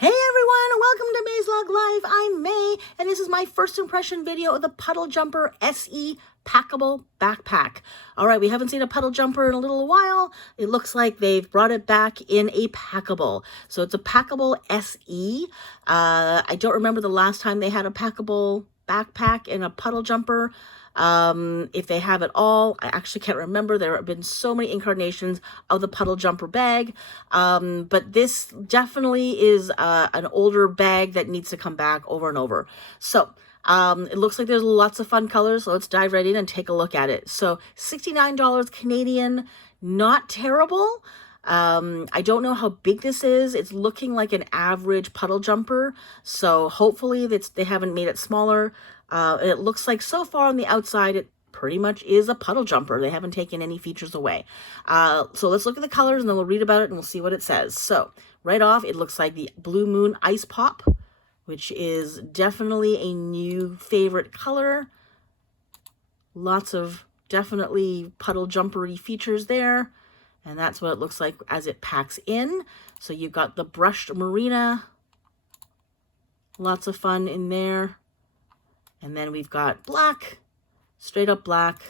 Hey everyone, welcome to May's Lug Life. I'm May, and this is my first impression video of the Puddle Jumper SE Packable Backpack. All right, we haven't seen a puddle jumper in a little while. It looks like they've brought it back in a packable. So it's a Packable SE. I don't remember the last time they had a packable backpack and a puddle jumper. If they have it all, I actually can't remember. There have been so many incarnations of the puddle jumper bag, but this definitely is an older bag that needs to come back over and over. So it looks like there's lots of fun colors, so let's dive right in and take a look at it. So $69 Canadian, not terrible. I don't know how big this is. It's looking like an average puddle jumper, so hopefully they haven't made it smaller. It looks like so far on the outside, it pretty much is a puddle jumper. They haven't taken any features away. So let's look at the colors and then we'll read about it and we'll see what it says. So right off, it looks like the Blue Moon Ice Pop, which is definitely a new favorite color. Lots of definitely puddle jumpery features there. And that's what it looks like as it packs in. So you've got the brushed marina. Lots of fun in there. And then we've got black, straight up black.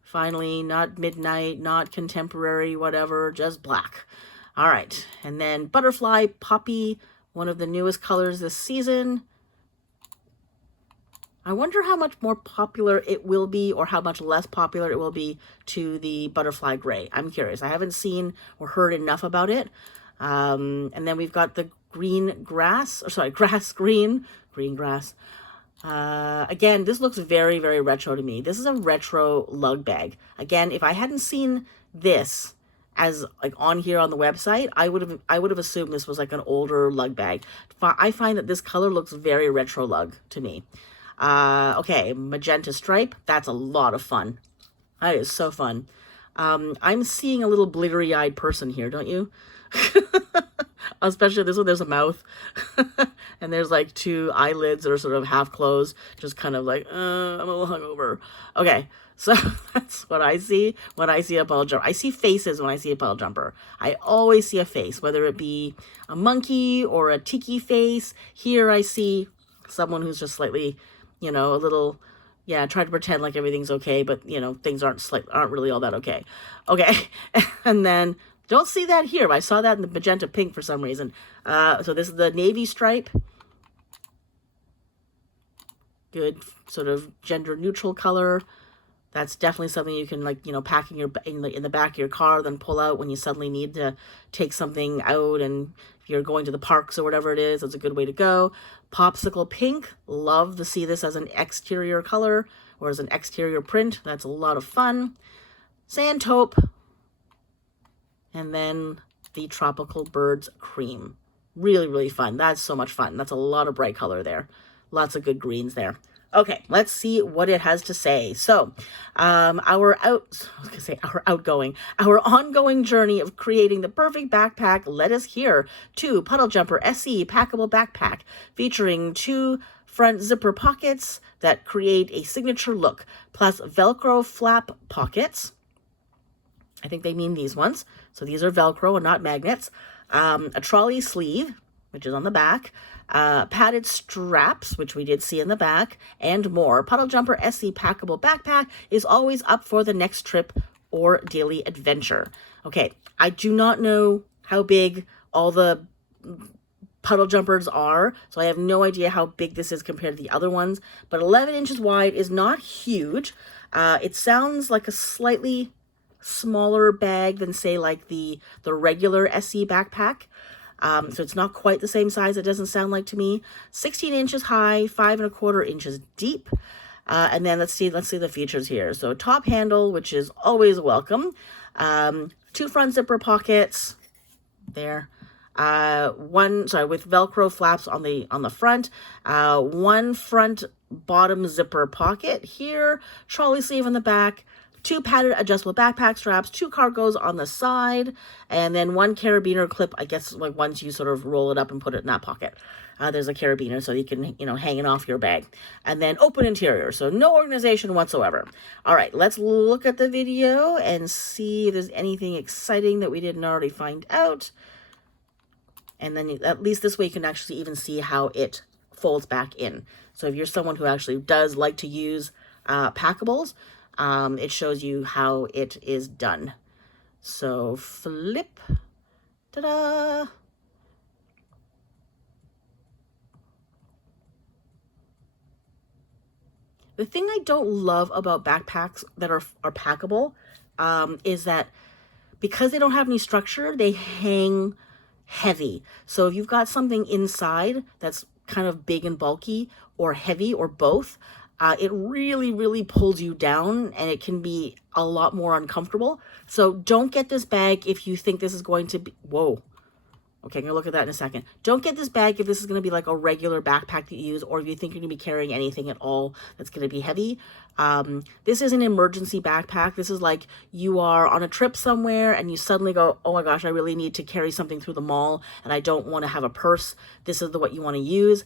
Finally, not midnight, not contemporary, whatever, just black. All right. And then butterfly poppy, one of the newest colors this season. I wonder how much more popular it will be or how much less popular it will be to the butterfly gray. I'm curious. I haven't seen or heard enough about it. And then we've got the green grass, or sorry, grass green grass. Again, this looks very, very retro to me. This is a retro lug bag. Again, if I hadn't seen this as like on here on the website, I would have assumed this was like an older lug bag. I find that this color looks very retro lug to me. Okay, magenta stripe. That's a lot of fun. That is so fun. I'm seeing a little glittery-eyed person here, don't you? Especially this one, there's a mouth. And there's like two eyelids that are sort of half closed. Just kind of like, I'm a little hungover. Okay, so that's what I see when I see a puddle jumper. I see faces when I see a puddle jumper. I always see a face, whether it be a monkey or a tiki face. Here I see someone who's just slightly, you know, a little, yeah, try to pretend like everything's okay, but, you know, things aren't really all that okay. Okay, and then don't see that here, but I saw that in the magenta pink for some reason. So this is the navy stripe. Good sort of gender neutral color. That's definitely something you can, like, you know, pack in the back of your car, then pull out when you suddenly need to take something out, and if you're going to the parks or whatever it is, that's a good way to go. Popsicle pink. Love to see this as an exterior color or as an exterior print. That's a lot of fun. Sand taupe. And then the tropical birds cream. Really, really fun. That's so much fun. That's a lot of bright color there. Lots of good greens there. Okay, let's see what it has to say. So, our ongoing journey of creating the perfect backpack led us here to Puddle Jumper SE Packable Backpack, featuring 2 front zipper pockets that create a signature look, plus Velcro flap pockets. I think they mean these ones. So these are Velcro and not magnets. A trolley sleeve, which is on the back. Padded straps, which we did see in the back, and more. Puddle Jumper SE Packable Backpack is always up for the next trip or daily adventure. Okay, I do not know how big all the puddle jumpers are, so I have no idea how big this is compared to the other ones, but 11 inches wide is not huge. It sounds like a slightly smaller bag than, say, like the regular SE backpack. So it's not quite the same size, it doesn't sound like to me. 16 inches high, 5¼ inches deep. And then let's see the features here. So top handle, which is always welcome. 2 front zipper pockets there. With Velcro flaps on the front. 1 front bottom zipper pocket here. Trolley sleeve on the back. 2 padded adjustable backpack straps, 2 cargos on the side, and then 1 carabiner clip, I guess, like once you sort of roll it up and put it in that pocket. There's a carabiner so you can, you know, hang it off your bag. And then open interior, so no organization whatsoever. All right, let's look at the video and see if there's anything exciting that we didn't already find out. And then at least this way you can actually even see how it folds back in. So if you're someone who actually does like to use packables, it shows you how it is done. So flip, ta-da! The thing I don't love about backpacks that are packable is that because they don't have any structure, they hang heavy. So if you've got something inside that's kind of big and bulky or heavy or both, it really, really pulls you down and it can be a lot more uncomfortable. So don't get this bag if you think this is going to be, whoa. Okay, I'm going to look at that in a second. Don't get this bag if this is going to be like a regular backpack that you use, or if you think you're going to be carrying anything at all that's going to be heavy. This is an emergency backpack. This is like you are on a trip somewhere and you suddenly go, oh my gosh, I really need to carry something through the mall and I don't want to have a purse. This is what you want to use.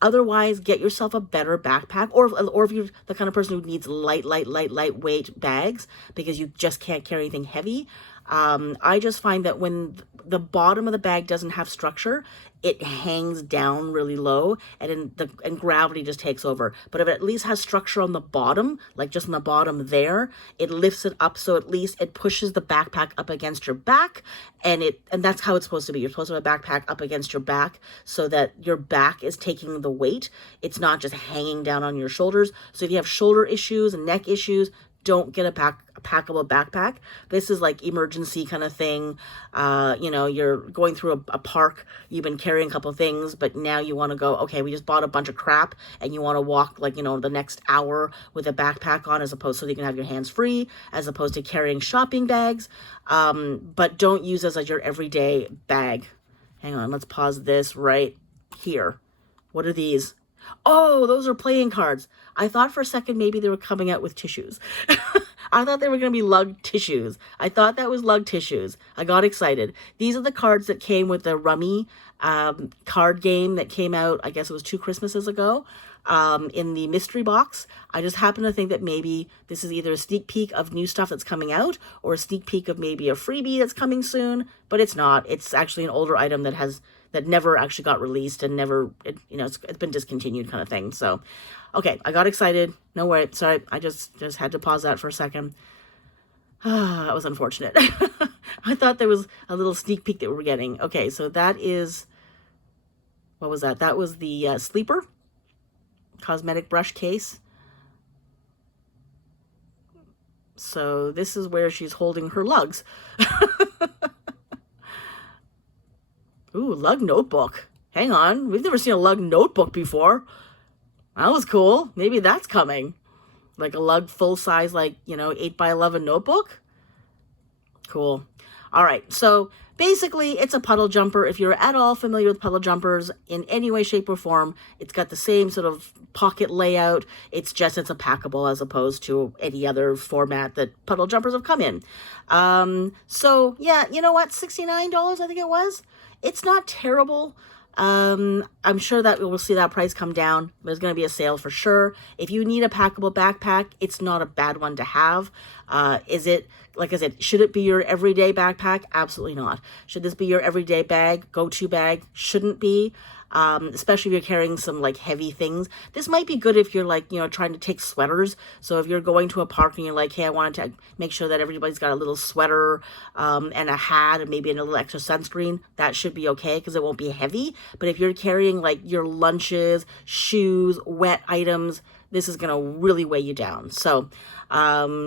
Otherwise, get yourself a better backpack, or if you're the kind of person who needs lightweight bags because you just can't carry anything heavy. I just find that when the bottom of the bag doesn't have structure, it hangs down really low and gravity just takes over. But if it at least has structure on the bottom, like just on the bottom there, it lifts it up so at least it pushes the backpack up against your back, and that's how it's supposed to be. You're supposed to have a backpack up against your back so that your back is taking the weight. It's not just hanging down on your shoulders. So if you have shoulder issues and neck issues, don't get a packable backpack. This is like emergency kind of thing. You know, you're going through a park, you've been carrying a couple of things, but now you want to go, okay, we just bought a bunch of crap and you want to walk like, you know, the next hour with a backpack on, as opposed so you can have your hands free, as opposed to carrying shopping bags. But don't use this as your everyday bag. Hang on, let's pause this right here. What are these? Oh, those are playing cards. I thought for a second maybe they were coming out with tissues. I thought they were going to be lug tissues. I thought that was lug tissues. I got excited. These are the cards that came with the Rummy card game that came out, I guess it was 2 Christmases ago, in the mystery box. I just happen to think that maybe this is either a sneak peek of new stuff that's coming out or a sneak peek of maybe a freebie that's coming soon, but it's not. It's actually an older item that never actually got released and it's been discontinued kind of thing. So, okay, I got excited. No way. Sorry, I just had to pause that for a second. That was unfortunate. I thought there was a little sneak peek that we were getting. Okay, so that is, what was that? That was the Sleeper cosmetic brush case. So this is where she's holding her lugs. Ooh, lug notebook. Hang on. We've never seen a lug notebook before. That was cool. Maybe that's coming. Like a lug full-size, 8x11 notebook. Cool. All right. So basically, it's a puddle jumper. If you're at all familiar with puddle jumpers in any way, shape, or form, it's got the same sort of pocket layout. It's a packable as opposed to any other format that puddle jumpers have come in. So yeah, you know what? $69, I think it was. It's not terrible. I'm sure that we'll see that price come down. There's going to be a sale for sure. If you need a packable backpack, it's not a bad one to have. Is it, like I said, should it be your everyday backpack? Absolutely not. Should this be your everyday bag, go-to bag? Shouldn't be. Especially if you're carrying some like heavy things. This might be good if you're like, trying to take sweaters. So if you're going to a park and you're like, hey, I wanted to make sure that everybody's got a little sweater, and a hat and maybe a little extra sunscreen, that should be okay because it won't be heavy. But if you're carrying like your lunches, shoes, wet items, this is going to really weigh you down. So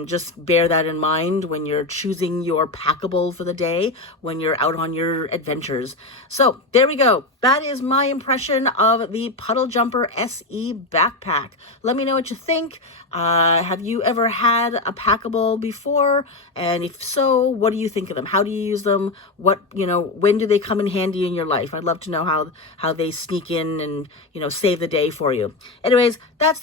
just bear that in mind when you're choosing your packable for the day, when you're out on your adventures. So there we go. That is my impression of the Puddle Jumper SE backpack. Let me know what you think. Have you ever had a packable before? And if so, what do you think of them? How do you use them? When do they come in handy in your life? I'd love to know how they sneak in and, save the day for you. Anyways, that's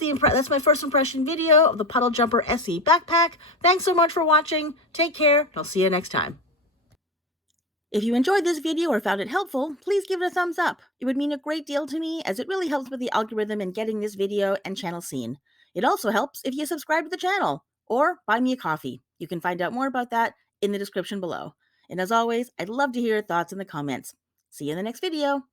my first impression video of the Puddle Jumper SE backpack. Thanks so much for watching. Take care, and I'll see you next time. If you enjoyed this video or found it helpful, please give it a thumbs up. It would mean a great deal to me, as it really helps with the algorithm in getting this video and channel seen. It also helps if you subscribe to the channel or buy me a coffee. You can find out more about that in the description below. And as always, I'd love to hear your thoughts in the comments. See you in the next video.